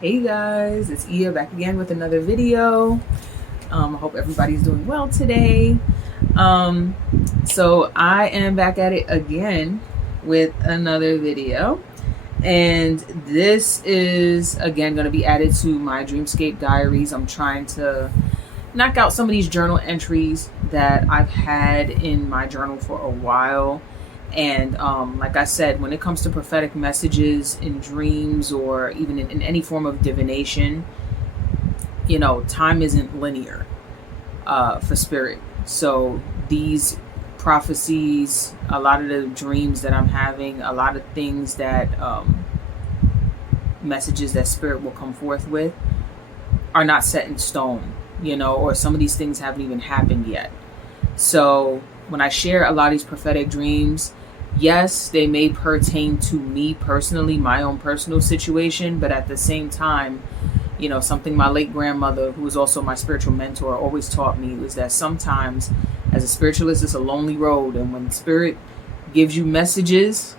Hey guys, it's Ia back again with another video. I hope everybody's doing well today. So I am back at it again with another video. And this is again going to be added to my Dreamscape Diaries. I'm trying to knock out some of these journal entries that I've had in my journal for a while. And like I said, when it comes to prophetic messages in dreams or even in any form of divination, time isn't linear for spirit. So these prophecies, a lot of the dreams that I'm having, a lot of things that messages that spirit will come forth with are not set in stone, or some of these things haven't even happened yet. So when I share a lot of these prophetic dreams, yes, they may pertain to me personally, my own personal situation, but at the same time, something my late grandmother, who was also my spiritual mentor, always taught me was that sometimes as a spiritualist, it's a lonely road. And when spirit gives you messages,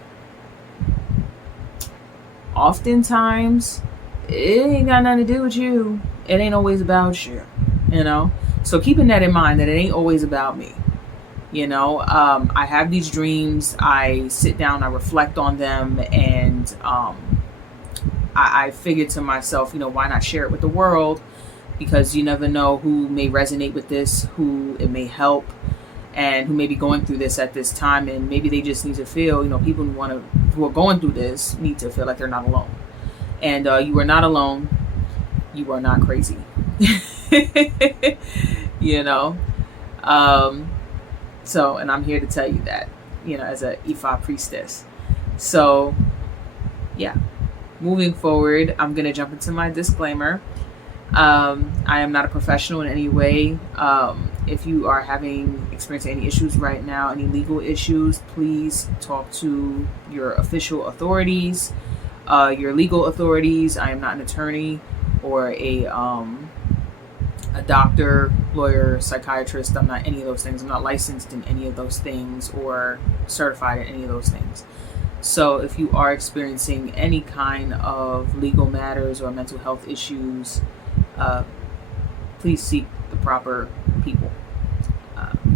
oftentimes it ain't got nothing to do with you. It ain't always about you, So keeping that in mind, that it ain't always about me. I have these dreams, I sit down, I reflect on them, and I figured to myself, why not share it with the world? Because you never know who may resonate with this, who it may help, and who may be going through this at this time, and maybe they just need to feel, people who are going through this need to feel like they're not alone. And you are not alone. You are not crazy. So, and I'm here to tell you that, as a Ifa priestess. So, yeah, moving forward, I'm going to jump into my disclaimer. I am not a professional in any way. If you are experiencing any issues right now, any legal issues, please talk to your official authorities, your legal authorities. I am not an attorney or a doctor, lawyer, psychiatrist. I'm not any of those things. I'm not licensed in any of those things or certified in any of those things. So if you are experiencing any kind of legal matters or mental health issues, please seek the proper people.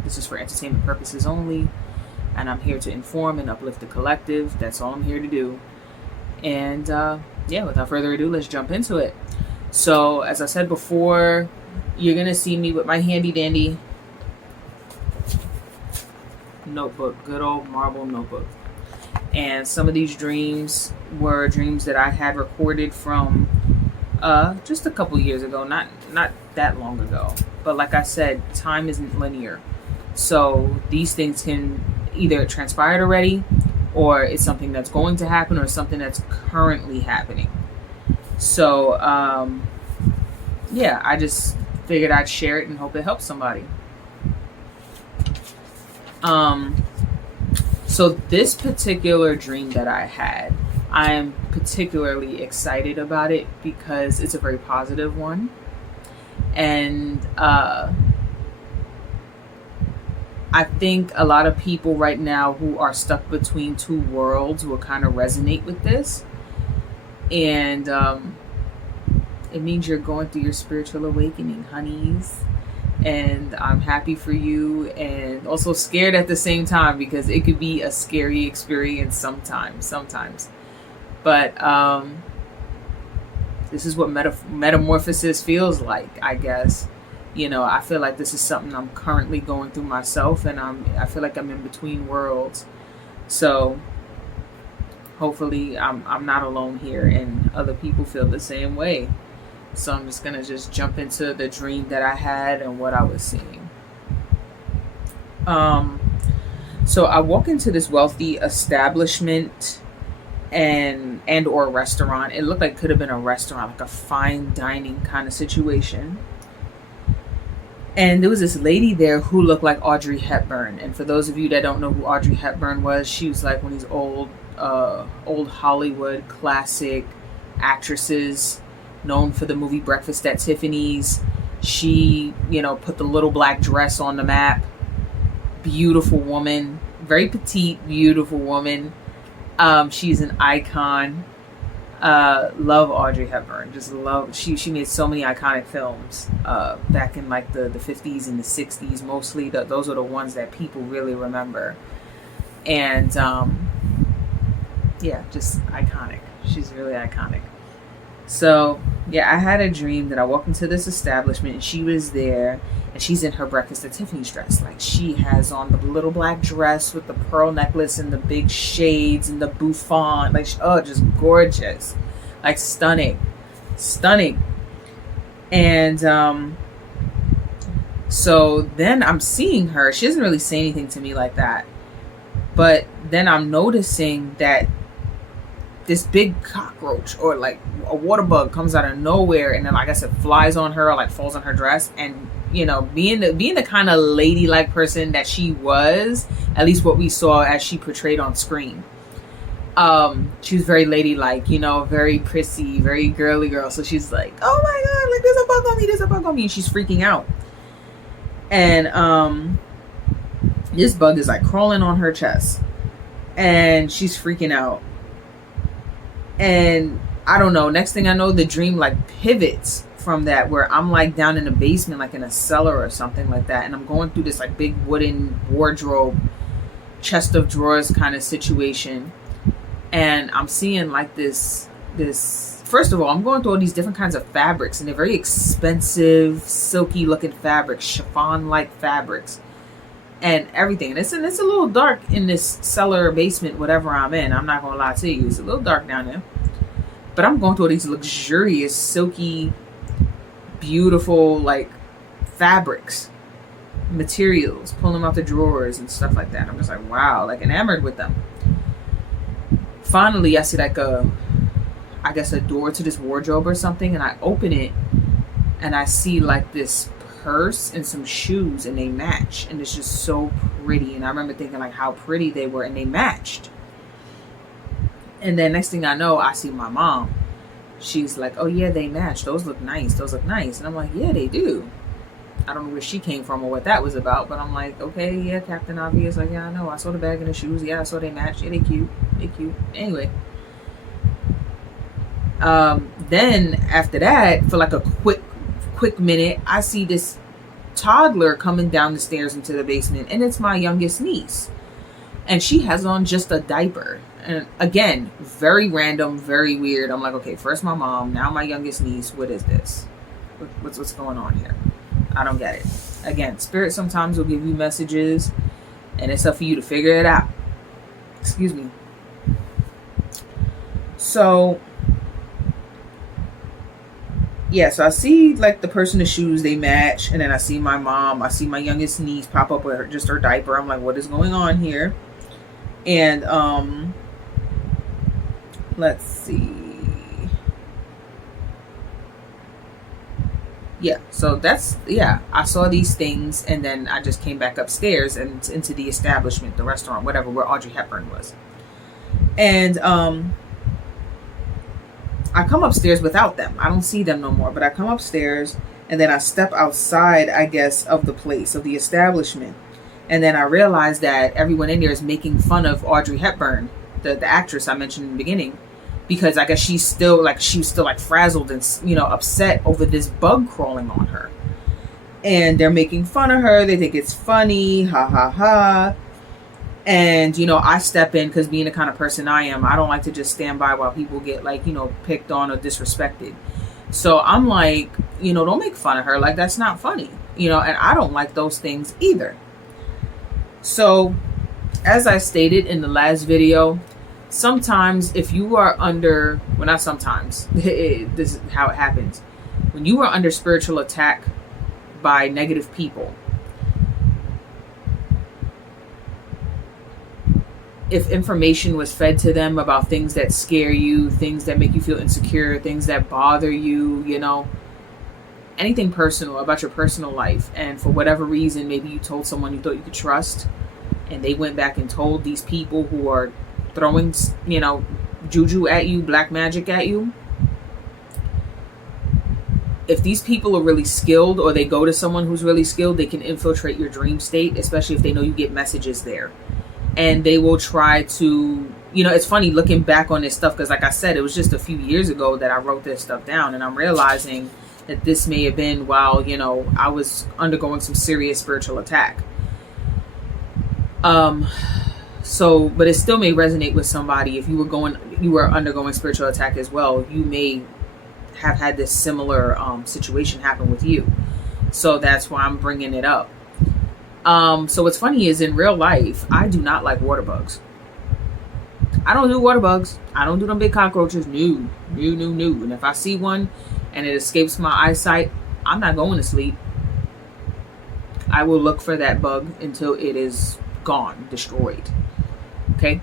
This is for entertainment purposes only, and I'm here to inform and uplift the collective. That's all I'm here to do. And without further ado, let's jump into it. So as I said before, you're going to see me with my handy dandy notebook, good old marble notebook. And some of these dreams were dreams that I had recorded from just a couple years ago, not that long ago. But like I said, time isn't linear. So these things can either transpired already, or it's something that's going to happen, or something that's currently happening. So I just figured I'd share it and hope it helps somebody. So this particular dream that I had, I am particularly excited about it because it's a very positive one. And I think a lot of people right now who are stuck between two worlds will kind of resonate with this. And it means you're going through your spiritual awakening, honeys. And I'm happy for you, and also scared at the same time, because it could be a scary experience sometimes. But this is what metamorphosis feels like, I guess. I feel like this is something I'm currently going through myself, and I feel like I'm in between worlds. So hopefully I'm not alone here, and other people feel the same way. So I'm just going to jump into the dream that I had and what I was seeing. So I walk into this wealthy establishment and or restaurant. It looked like it could have been a restaurant, like a fine dining kind of situation. And there was this lady there who looked like Audrey Hepburn. And for those of you that don't know who Audrey Hepburn was, she was like one of these old Hollywood classic actresses, known for the movie Breakfast at Tiffany's. She, put the little black dress on the map. Beautiful woman, very petite, beautiful woman. She's an icon. Love Audrey Hepburn. Just love. She made so many iconic films back in like the 50s and the 60s. Mostly those are the ones that people really remember. And yeah, just iconic. She's really iconic. So yeah, I had a dream that I walked into this establishment and she was there, and she's in her Breakfast at Tiffany's dress. Like, she has on the little black dress with the pearl necklace and the big shades and the bouffant. Like, oh, just gorgeous. Like, stunning. And so then I'm seeing her. She doesn't really say anything to me like that. But then I'm noticing that this big cockroach or like a water bug comes out of nowhere, and then, like I said, flies on her or like falls on her dress. And you know, being the kind of ladylike person that she was, at least what we saw as she portrayed on screen, she was very ladylike, you know, very prissy, very girly girl. So she's like, oh my god, like, there's a bug on me, there's a bug on me, and she's freaking out. And this bug is like crawling on her chest, and she's freaking out. And I don't know, next thing I know, the dream like pivots from that, where I'm like down in the basement, like in a cellar or something like that, and I'm going through this like big wooden wardrobe, chest of drawers kind of situation. And I'm seeing like this first of all, I'm going through all these different kinds of fabrics, and they're very expensive, silky looking fabrics, chiffon like fabrics and everything. And it's a little dark in this cellar, basement, whatever I'm in. I'm not gonna lie to you, it's a little dark down there. But I'm going through all these luxurious, silky, beautiful like fabrics, materials, pulling them out the drawers and stuff like that. I'm just like, wow, like enamored with them. Finally, I see like a door to this wardrobe or something, and I open it, and I see like this purse and some shoes, and they match, and it's just so pretty. And I remember thinking like how pretty they were, and they matched. And then next thing I know, I see my mom. She's like, oh yeah, they match, those look nice. And I'm like, yeah, they do. I don't know where she came from or what that was about, but I'm like, okay, yeah, Captain Obvious. Like, yeah, I know, I saw the bag and the shoes. Yeah, I saw they match. Yeah, they cute. Anyway, then after that, for like a quick minute, I see this toddler coming down the stairs into the basement, and it's my youngest niece, and she has on just a diaper. And again, very random, very weird. I'm like, okay, first my mom, now my youngest niece. What is this? What's going on here? I don't get it. Again, spirit sometimes will give you messages, and it's up for you to figure it out. Excuse me. So yeah, so I see like the person, the shoes, they match, and then I see my mom, I see my youngest niece pop up with just her diaper. I'm like, what is going on here? And let's see. Yeah, so that's, yeah, I saw these things, and then I just came back upstairs and into the establishment, the restaurant, whatever, where Audrey Hepburn was. And I come upstairs without them. I don't see them no more, but I come upstairs, and then I step outside, I guess, of the place, of the establishment. And then I realize that everyone in there is making fun of Audrey Hepburn, the actress I mentioned in the beginning, because I guess she was still like frazzled and, you know, upset over this bug crawling on her. And they're making fun of her. They think it's funny. Ha ha ha. And, you know, I step in, because being the kind of person I am, I don't like to just stand by while people get, like, you know, picked on or disrespected. So I'm like, you know, don't make fun of her. Like, that's not funny. You know, and I don't like those things either. So, as I stated in the last video, sometimes if you are under, well, not sometimes, this is how it happens. When you are under spiritual attack by negative people, if information was fed to them about things that scare you, things that make you feel insecure, things that bother you, you know, anything personal about your personal life, and for whatever reason, maybe you told someone you thought you could trust, and they went back and told these people who are throwing, you know, juju at you, black magic at you. If these people are really skilled, or they go to someone who's really skilled, they can infiltrate your dream state, especially if they know you get messages there. and they will try to, it's funny looking back on this stuff, because like I said, it was just a few years ago that I wrote this stuff down, and I'm realizing that this may have been while, I was undergoing some serious spiritual attack. So, but it still may resonate with somebody. If you were undergoing spiritual attack as well, you may have had this similar situation happen with you. So that's why I'm bringing it up. So what's funny is, in real life, I do not like water bugs. I don't do water bugs. I don't do them big cockroaches. No. And if I see one and it escapes my eyesight, I'm not going to sleep. I will look for that bug until it is gone, destroyed. Okay?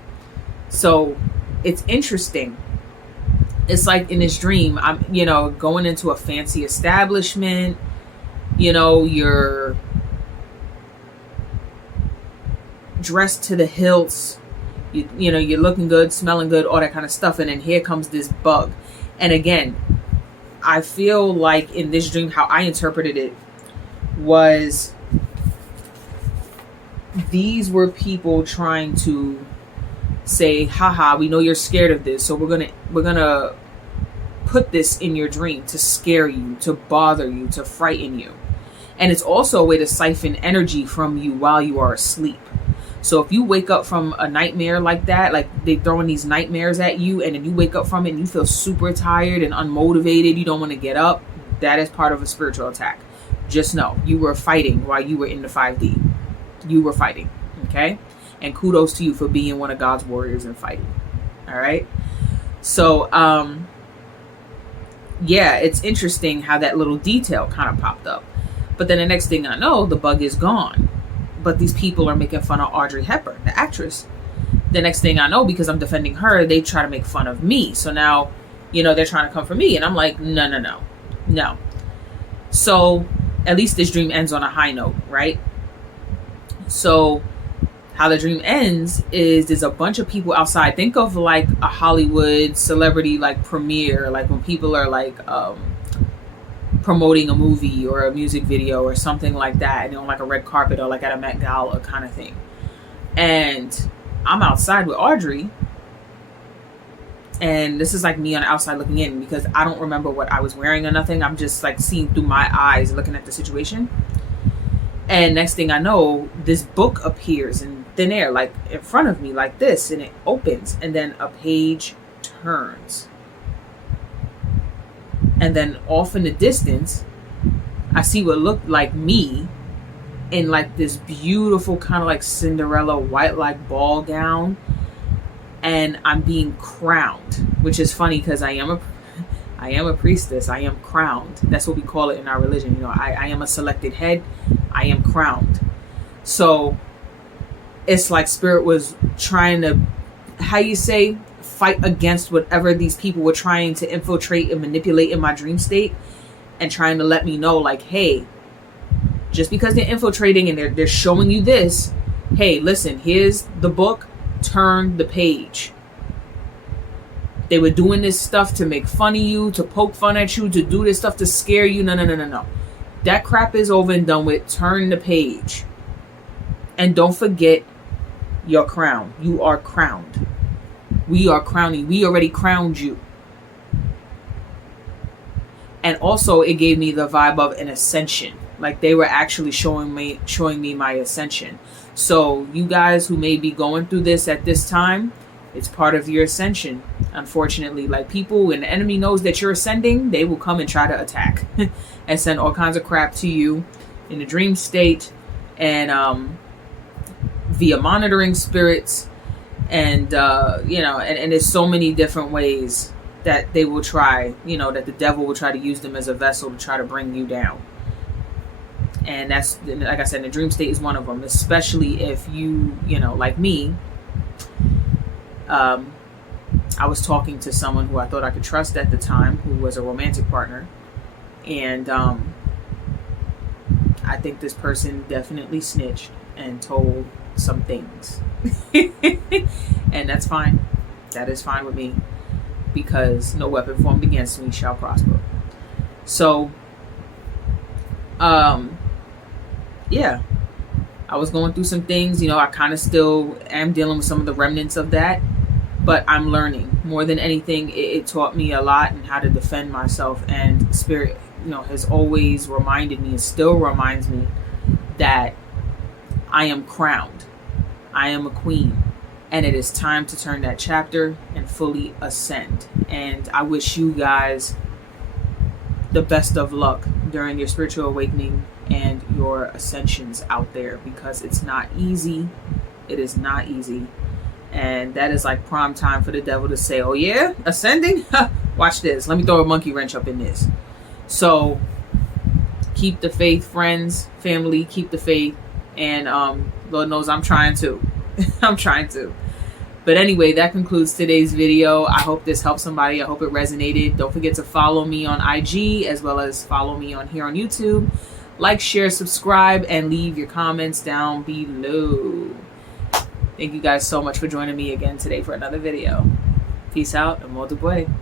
So it's interesting. It's like in this dream, I'm, going into a fancy establishment. You're dressed to the hilts. You're looking good, smelling good, all that kind of stuff. And then here comes this bug. And again, I feel like in this dream, how I interpreted it was, these were people trying to say, haha, we know you're scared of this, so we're gonna put this in your dream to scare you, to bother you, to frighten you. And it's also a way to siphon energy from you while you are asleep. So if you wake up from a nightmare like that, like they throwing these nightmares at you, and then you wake up from it and you feel super tired and unmotivated, you don't want to get up, that is part of a spiritual attack. Just know you were fighting while you were in the 5D. You were fighting, okay? And kudos to you for being one of God's warriors and fighting. All right? So, yeah, it's interesting how that little detail kind of popped up. But then the next thing I know, the bug is gone. But these people are making fun of Audrey Hepburn, the actress. The next thing I know, because I'm defending her, they try to make fun of me. So now, they're trying to come for me. And I'm like, no. So at least this dream ends on a high note, right? So how the dream ends is there's a bunch of people outside. Think of like a Hollywood celebrity like premiere, like when people are like promoting a movie or a music video or something like that, and on like a red carpet or like at a Met Gala kind of thing. And I'm outside with Audrey, and this is like me on the outside looking in, because I don't remember what I was wearing or nothing. I'm just like seeing through my eyes, looking at the situation. And next thing I know, this book appears in thin air, like in front of me, like this, and it opens, and then a page turns. And then off in the distance, I see what looked like me in like this beautiful kind of like Cinderella white like ball gown. And I'm being crowned, which is funny because I am a priestess. I am crowned. That's what we call it in our religion. I am a selected head. I am crowned. So it's like spirit was trying to, how you say, fight against whatever these people were trying to infiltrate and manipulate in my dream state, and trying to let me know, like, hey, just because they're infiltrating and they're showing you this, hey, listen, here's the book, turn the page. They were doing this stuff to make fun of you, to poke fun at you, to do this stuff to scare you. No. That crap is over and done with. Turn the page. And don't forget your crown. You are crowned. We are crowning. We already crowned you. And also it gave me the vibe of an ascension. Like they were actually showing me my ascension. So you guys who may be going through this at this time, it's part of your ascension. Unfortunately, like people, when the enemy knows that you're ascending, they will come and try to attack and send all kinds of crap to you in the dream state, and via monitoring spirits, and and there's so many different ways that they will try, that the devil will try to use them as a vessel to try to bring you down. And that's, like I said, the dream state is one of them, especially if you, like me, I was talking to someone who I thought I could trust at the time, who was a romantic partner. And I think this person definitely snitched and told some things. And that's fine. That is fine with me, because no weapon formed against me shall prosper. So, yeah, I was going through some things, I kind of still am dealing with some of the remnants of that, but I'm learning. More than anything, it taught me a lot and how to defend myself, and Spirit, has always reminded me and still reminds me that I am crowned. I am a queen, and it is time to turn that chapter and fully ascend. And I wish you guys the best of luck during your spiritual awakening and your ascensions out there, because it's not easy. It is not easy. And that is like prime time for the devil to say, oh yeah, ascending? Watch this. Let me throw a monkey wrench up in this. So keep the faith, friends, family, keep the faith. And Lord knows I'm trying to. I'm trying to. But anyway, that concludes today's video. I hope this helped somebody. I hope it resonated. Don't forget to follow me on IG as well as follow me here on YouTube. Like, share, subscribe, and leave your comments down below. Thank you guys so much for joining me again today for another video. Peace out and Modupe.